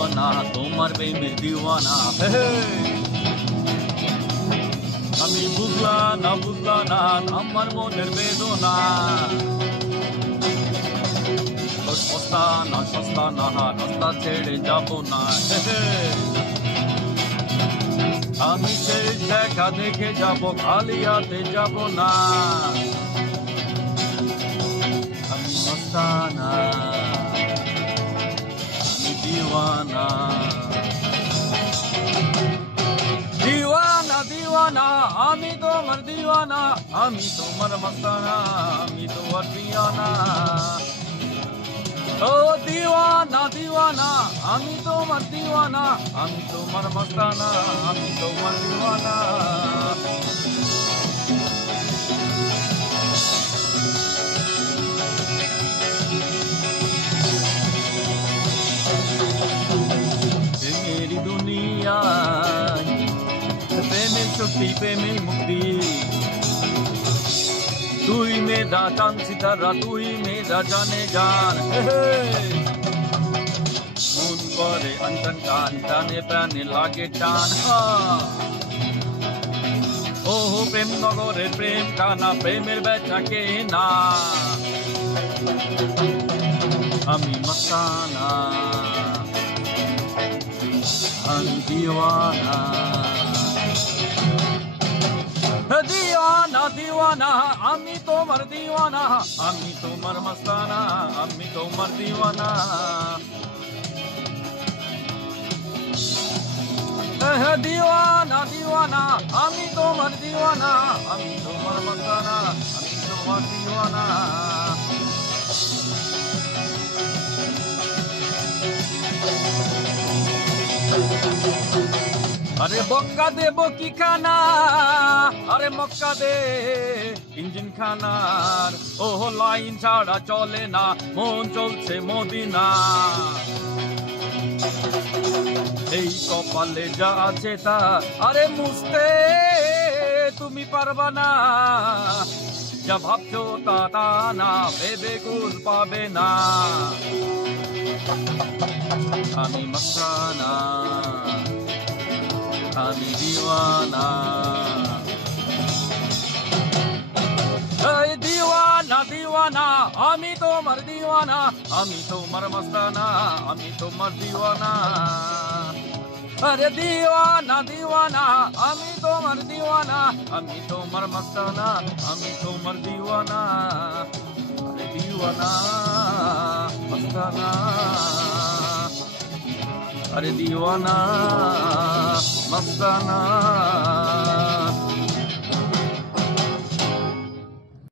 দিওয়ানা, তোমার প্রেমের দিওয়ানা। আমি বুঝলাম না আমার মনের বেদনা। সস্তা না রাস্তা ছেড়ে যাব না। আমি সেই দেখা দেখে যাব, খালি হাতে যাব না। আমি মস্তানা, আমি দিওয়ানা। দিওয়ানা দিওয়ানা আমি তোমার দিওয়ানা, আমি তোমার মস্তানা, আমি তোমার দিওয়ানা। ও দিওয়ানা দিওয়ানা আমি তোমার দিওয়ানা, আমি তোমার মস্তানা, আমি তোমার দিওয়ানা। প্রেমের দুনিয়ায় প্রেমের শক্তি, প্রেমের মুক্তি। তুই মেধা চান সিতারা, তুই মেধা জানে জান। মন করে আনটান টান, টানে প্রাণে লাগে টান। ও প্রেম নগরে প্রেম কানা, প্রেমের বেচা কে না। আমি মস্তানা, আমি দিওয়ানা। দিওয়ানা দিওয়ানা আমি তোমার দিওয়ানা, আমি তোমার মস্তানা, আমি তোমার দিওয়ানা। দিওয়ানা দিওয়ানা আমি তোমার দিওয়ানা, আমি তোমার মস্তানা, আমি তোমার দিওয়ানা। আরে বক্কা দেব কি খানা, আরে মক্কা দে ইঞ্জিন খানার। ও লাইন ছাড়া চলে না, মন চলছে মদিনা। এই কপালে যা আছে তা আরে মুছতে তুমি পারবা না। যা ভাবছো তা না, ভেবে কুল পাবে না। আমি মস্তানা, আমি দিওয়ানা। এই দিওয়ানা দিওয়ানা আমি তোমার দিওয়ানা, আমি তোমার মস্তানা, আমি তোমার দিওয়ানা। আরে দিওয়ানা দিওয়ানা আমি তোমার দিওয়ানা, আমি তোমার মস্তানা, আমি তোমার দিওয়ানা। আরে দিওয়ানা মস্তানা, अरे दीवाना मस्ताना।